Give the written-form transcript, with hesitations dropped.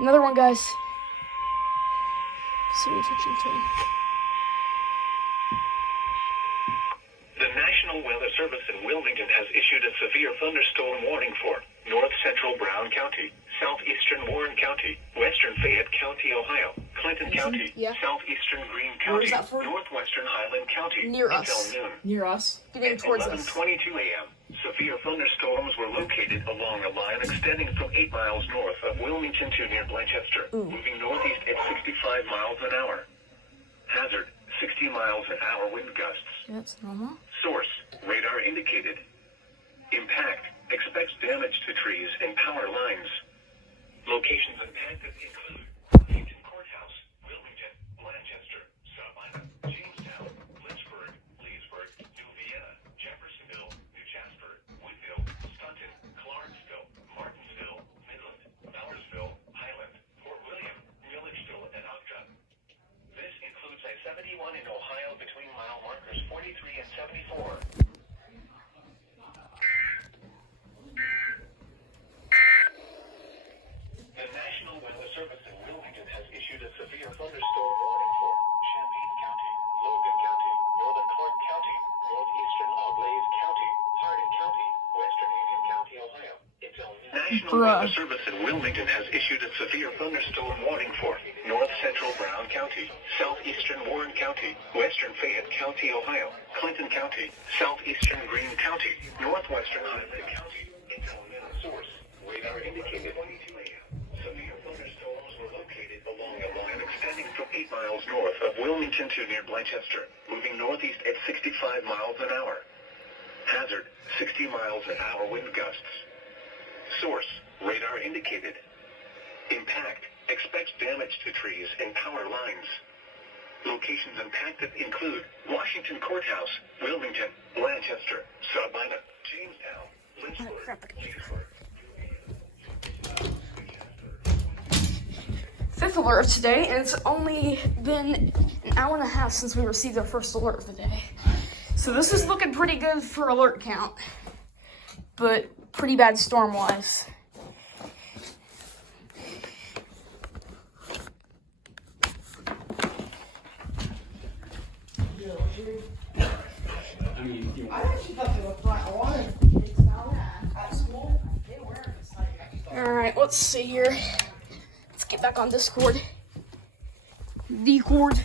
Another one, guys. So attention to him. The National Weather Service in Wilmington has issued a severe thunderstorm warning for north central Brown County, southeastern Warren County, western Fayette County, Ohio, Clinton County, southeastern Greene County, northwestern Highland County, Near us. until noon. Near us. Getting towards us. 11:22 a.m. Severe thunderstorms were located along a line extending from 8 miles north of Wilmington to near Blanchester, moving northeast at 65 miles an hour. Hazard, 60 miles an hour wind gusts. That's normal. Source, radar indicated. Impact, expects damage to trees and power lines. Locations impacted include Washington Courthouse, Wilmington, Blanchester, Sabina, Jamestown, Lynchburg, Leesburg, New Vienna, Jeffersonville, New Jasper, Woodville, Staunton, Clarksville, Martinsville, Midland, Bowersville, Highland, Fort William, Milledgeville, and Octa. This includes I-71 in Ohio between mile markers 43 and 74. The National Weather Service in Wilmington has issued a severe thunderstorm warning for Champaign County, Logan County, Northern Clark County, northeastern Auglaize County, Hardin County, western Union County, Ohio. Until noon. National Weather Service in Wilmington has issued a severe thunderstorm warning for north central Brown County, southeastern Warren County, western Fayette County, Ohio, Clinton County, southeastern Greene County, northwestern Highland County. Until noon. Source, radar indicated 22 a.m. Severe thunderstorms were located along a line extending from 8 miles north of Wilmington to near Blanchester, moving northeast at 65 miles an hour. Hazard, 60 miles an hour wind gusts. Source, radar indicated. Impact, expects damage to trees and power lines. Locations impacted include Washington Courthouse, Wilmington, Blanchester, Sabina, Jamestown, Lynchburg, Leesburg. Fifth alert of today, and it's only been an hour and a half since we received our first alert of the day. So this is looking pretty good for alert count, but pretty bad storm-wise. I actually thought they were fine. I wanted to smell that at school. They weren't. Alright, let's see here. Let's get back on Discord. Discord.